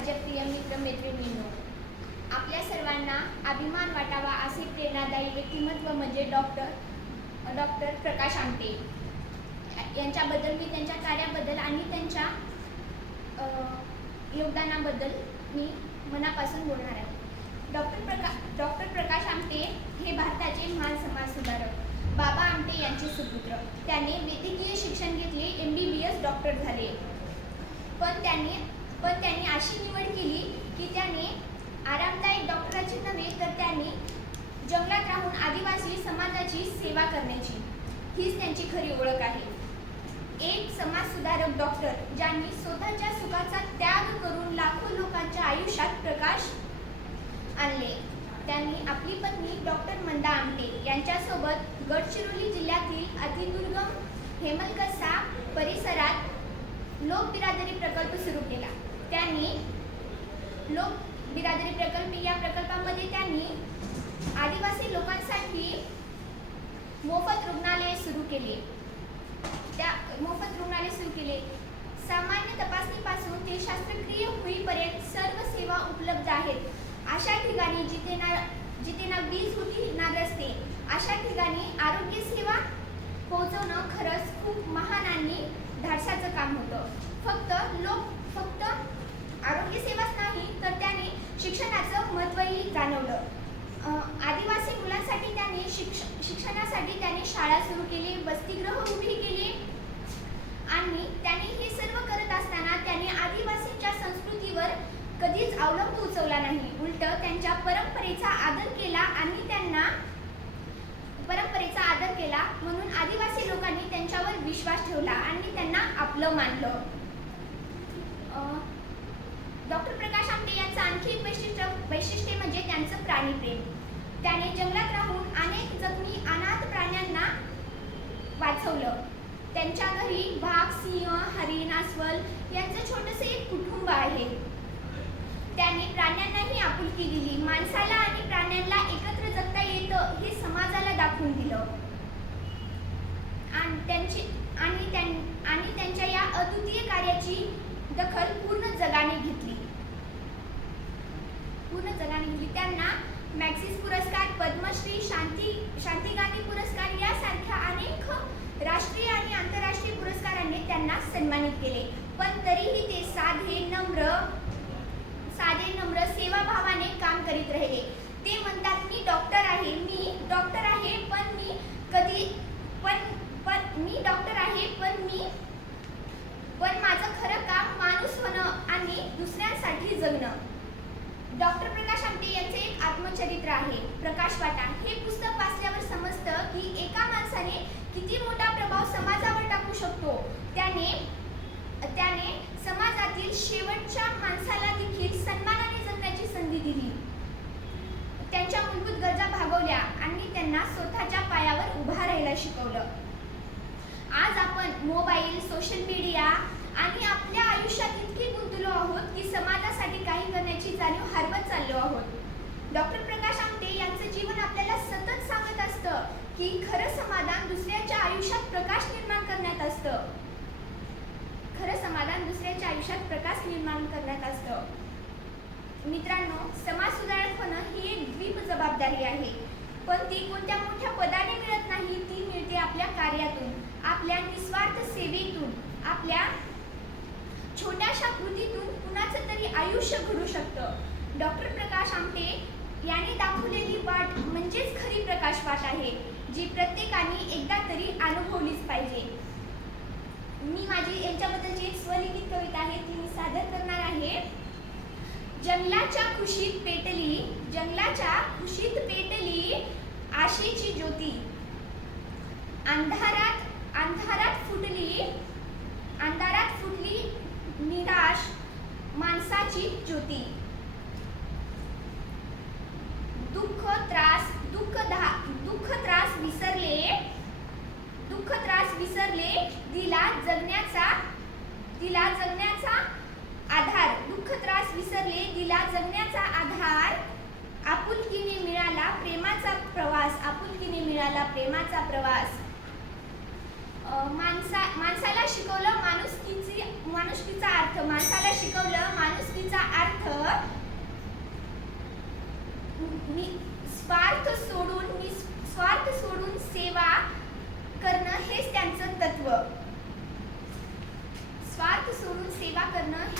माझ्या प्रिय मित्र मैत्रिणींनो आपल्या सर्वांना अभिमान वाटावा असे प्रेरणादायी व्यक्तिमत्व म्हणजे डॉक्टर डॉक्टर प्रकाश आमटे. यांच्याबद्दल मी त्यांच्या कार्याबद्दल आणि त्यांच्या योगदानाबद्दल मी मनापासून बोलणार आहे. डॉक्टर प्रका डॉक्टर प्रकाश आमटे हे भारताचे महान समाजसुधारक. बाबा आमटे यांचे सुपुत्र. त्याने वैद्यकीय शिक्षण घेतले M B B S doctor झाले. पण त्यांनी पण त्यांनी अशी निवड केली की त्याने आरामदायक डॉक्टराची नव्हे तर त्यांनी जंगलात राहून आदिवासी समाजाची सेवा करण्याची. हीच त्यांची खरी ओळख आहे. एक समाजसुधारक डॉक्टर ज्यांनी स्वतःच्या सुखाचा त्याग करून लाखो लोकांच्या आयुष्यात प्रकाश आणले. त्यांनी आपली पत्नी डॉक्टर मंदा आमटे यांच्यासोबत गडचिरोली जिल्ह्यातील अतिदुर्गम हेमलकसा परिसरात लोकबिरादरी प्रकल्प सुरू केला. त्यांनी लोक बिरादरी प्रकल्प या प्रकल्पामध्ये त्यांनी आदिवासी लोकांसाठी मोफत रुग्णालय सुरू केले. त्या मोफत रुग्णालय सुरू केले. सामान्य तपासणीपासून ते शास्त्रक्रिय होईपर्यंत सर्व सेवा उपलब्ध आहेत. अशा ठिकाणी जिथे ना जिथे ना वीज होती ना रस्ते अशा ठिकाणी आरोग्य सेवा पोहोचवणं खरंच खूप महान आणि धाडसाचं काम होतं. फक्त लोक फक्त आरोग्य सेवाच नाही तर त्याने शिक्षणाचं महत्त्वही जाणवलं अं, आदिवासी मुलांसाठी त्याने शिक्ष शिक्षणासाठी त्याने शाळा सुरू केली वसतिगृह उभी केली आणि त्याने हे सर्व करत असताना त्याने आदिवासींच्या संस्कृतीवर कधीच अवलंब उचवला नाही उलट त्यांच्या परंपरेचा आदर केला आणि त्यांना परंपरेचा आदर केला म्हणून आदिवासी लोकांनी त्यांच्यावर विश्वास ठेवला आणि त्यांना आपलं मानलं. डॉक्टर प्रकाश आमटे यांचं आणखी एक वैशिष्ट्य वैशिष्ट्य म्हणजे त्यांचं प्राणीप्रेम. त्याने जंगलात राहून अनेक जखमी अनाथ प्राण्यांना वाचवलं. त्यांच्या घरी वाघ सिंह हरिण अस्वल यांचं छोटंसं एक कुटुंब आहे. त्यांनी प्राण्यांनाही आपुलकी दिली. माणसाला आणि प्राण्यांना एकत्र जगता येतं हे समाजाला दाखवून दिलं आणि त्यांची आणि त्यां आणि त्यांच्या या अद्वितीय कार्याची दखल पूर्ण जगाने घेतली. पूर्ण जगाने घेतली. त्यांना मॅक्सिस पुरस्कार पद्मश्री शांती शांती गांधी पुरस्कार यासारख्या अनेक राष्ट्रीय आणि आंतरराष्ट्रीय पुरस्कारांनी त्यांना सन्मानित केले. पण तरीही ते साधे नम्र साधे नम्र सेवाभावाने काम करीत राहिले. ते म्हणतात मी डॉक्टर आहे मी डॉक्टर आहे पण मी कधी पण पण मी डॉक्टर आहे पण मी पण माझं खरं काम माणूस होणं आणि दुसऱ्यांसाठी जगणं डॉक्टर प्रकाश आमटे यांचे एक आत्मचरित्र आहे. प्रकाश वाटा. हे पुस्तक वाचल्यावर समजतं की एका माणसाने किती मोठा प्रभाव समाजावर टाकू शकतो. त्याने त्याने समाजातील शेवटच्या माणसाला देखील सन्मानाने जगण्याची संधी दिली. त्यांच्या मूलभूत गरजा भागवल्या आणि त्यांना स्वतःच्या पायावर उभा राहायला शिकवलं. आज आपण मोबाईल सोशल मीडिया आणि आपल्या आयुष्यात इतके गुंतलो आहोत की समाजासाठी काही करण्याची जाणीव हरवत चाललो आहोत डॉक्टर प्रकाश आमटे यांचं जीवन आपल्याला सतत सांगत असतं की खरं समाधान दुसऱ्याच्या आयुष्यात प्रकाश निर्माण करण्यात असतं. खरं समाधान दुसऱ्याच्या आयुष्यात प्रकाश निर्माण करण्यात असतं. मित्रांनो समाज सुधारक होणं ही एक द्वीप जबाबदारी आहे. पण ती कोणत्या मोठ्या पदाने मिळत नाही ती मिळते आपल्या कार्यातून आपल्या निस्वार्थ सेवेतून आपल्या छोट्याशा कृतीतून कुणाचं तरी आयुष्य घडू शकतं. डॉक्टर प्रकाश आमटे यांनी दाखवलेली वाट म्हणजेच खरी प्रकाश वाट आहे. जी प्रत्येकाने एकदा तरी अनुभवलीच पाहिजे. मी माझी यांच्याबद्दलची एक स्वलिखित कविता आहे ती मी सादर करणार आहे. जंगलाच्या खुशीत पेटली जंगलाच्या खुशीत पेटली आशेची ज्योती. अंधारात अंधारात फुटली अंधारात फुटली निराश माणसाची ज्योती. दुःख त्रास दुःख धा दुःख त्रास विसरले दुःख त्रास विसरले दिला जगण्याचा दिला जगण्याचा आधार. दुःख त्रास विसरले दिला जगण्याचा आधार. आपुलकीने मिळाला प्रेमाचा प्रवास. आपुलकीने मिळाला प्रेमाचा प्रवास. माणसा माणसाला शिकवलं माणुसकीची माणुसकीचा अर्थ. माणसाला शिकवलं माणुसकीचा अर्थ. मी स्वार्थ सोडून मी स्वार्थ सोडून सेवा करणं हेच त्यांचं तत्व स्वार्थ सोडून सेवा